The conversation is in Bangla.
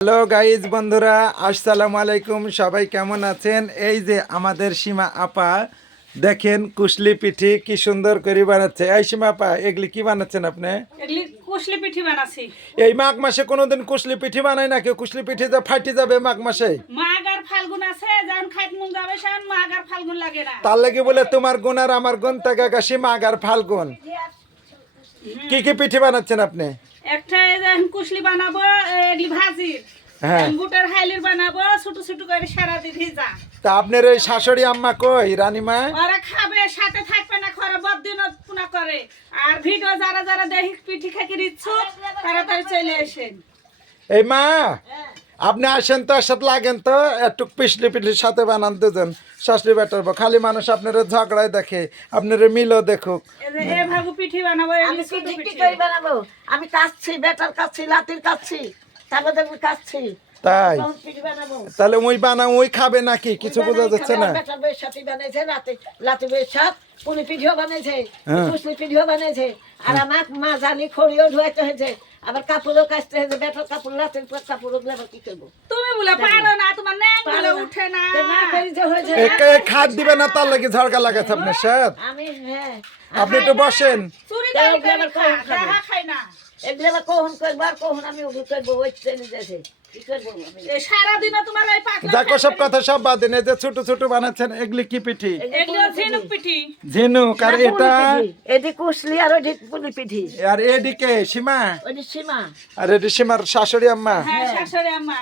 হ্যালো গাইজ বন্ধুরা, আসসালামু আলাইকুম। সবাই কেমন আছেন? এই যে আমাদের সীমা আপা, দেখেন কুশলি পিঠি কি সুন্দর করে বানাচ্ছে। এই সীমা আপা, এগুলি কি বানাচ্ছেন আপনি? এগুলি কুশলি পিঠি বানাছি। এই মাঘ মাসে কোনোদিন কুশলি পিঠি বানায় না কেউ? কুশলি পিঠি যে ফাটি যাবে মাঘ মাসে। মাঘ আর ফাল্গুন আছে, যখন খাইত মন যাবে সেন মাঘ আর ফাল্গুন লাগে না। তার লাগে বলে তোমার গুণ আর আমার গুণ থেকে গাছি মাঘ আর ফাল্গুন। কি কি পিঠি বানাচ্ছেন আপনি? একটা যখন কুশলি বানাবো, এগুলি ভাজি। হ্যাঁ। বুটের হাইলির বানাবো, ছোট ছোট করে সারা দিন ভিজা। তা আপনার ওই শাশুড়ি আম্মা কই, রানীমা? ওরা খাবে, সাথে থাকবে না, খরা বদিন পুনা করে। আর ভিডিও যারা যারা দেখি পিঠি খাইতে ইচ্ছুক তাড়াতাড়ি চলে আসেন। এই মা, আপনি আসেন তো, সাথে লাগেন তো, একটু পিছলি পিঠলির সাথে বানান দুজন শাশুড়ি বেটার। খালি মানুষ আপনার ঝগড়ায় দেখে, আপনার মিলও দেখুক। এভাবে পিঠি বানাবো, আমি এগুলি ছোট পিঠি কি পিঠি। করে বানাবো? আমি কাচ্ছি, বেটার কাচ্ছি, লাতির কাচ্ছি, তারপর দেখবো কাচ্ছি। তাই? তখন পিঠি বানাবো। তাহলে ওই বানাও, ওই খাবে নাকি? কিছু বোঝা যাচ্ছে না। বেটার বইয়ের সাথে বানাইছে, লাতি বইয়ের সাথ, পুলি পিঠিও বানাইছে, হ্যাঁ। কুশলি পিঠিও বানাইছে। আর আমার মা জানি খড়িও ধোয়াইতে হয়েছে, আবার কাপড়ও কাচতে হয়েছে, বেটার কাপড়, লাতির কাপড়, ওগুলো আবার কি করবো? তুমি বলে পারো না, তোমার ন্যাং বলে উঠে না। তো না করি যে হয়েছে। একে খাদ দিবে না, তার লাগে ঝড়কা লাগাচ্ছে আপনার সাথ। আমি হ্যাঁ, আপনি একটু বসেন। চুরি তাই করে আবার খা, কখন খাবে? যাহা খাই না। এগুলো আবার কখন করবো আর কখন আমি ওগুলো করবো, ওই ট্রেনে যাচ্ছে। কি করবো আমি? এই সারাদিনও তোমার এই পাতলা দেখো সব কথা সব বাদ দিন। এই যে ছোট ছোট বানাচ্ছেন, এগুলি কি পিঠি? এগুলো ঝিনুক পিঠি। ঝিনুক। আর এটা? এদি কুশলি আর ওইটি পুলি পিঠি। আর এদিকে সীমা, ওইটি সীমা। আর এটি সীমার শাশুড়ি আম্মা। হ্যাঁ, শাশুড়ি আম্মা।